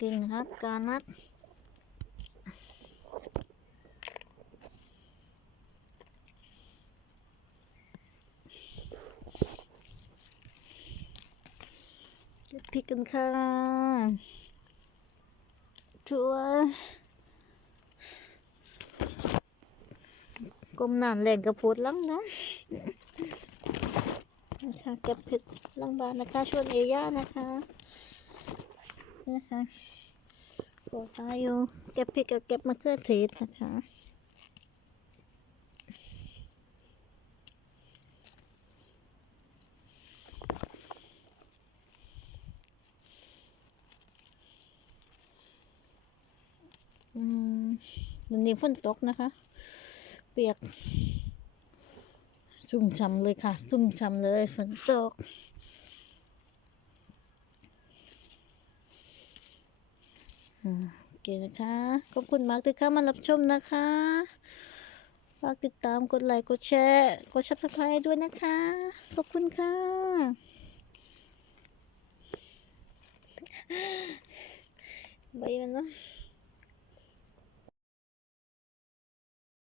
ก่งฮักกานักพิกกันค่ะชัวก้มหนานแรงกระพุดลังเนาะนะคะเก็บพริกลังบานนะคะชวนเอย่านะคะ นะคะโปรดตาอยู่เก็บพริกกับเก็บมะเขือเทศนะคะอืมวันนี้ฝนตกนะคะ เปียกชุ่มฉ่ำเลยค่ะชุ่มฉ่ำเลยฝนตก อืม โอเคนะคะ ขอบคุณมากที่เข้ามารับชมนะคะ ฝากติดตามกดไลค์กดแชร์กดซับสไครต์ด้วยนะคะ ขอบคุณค่ะใบมันเนาะ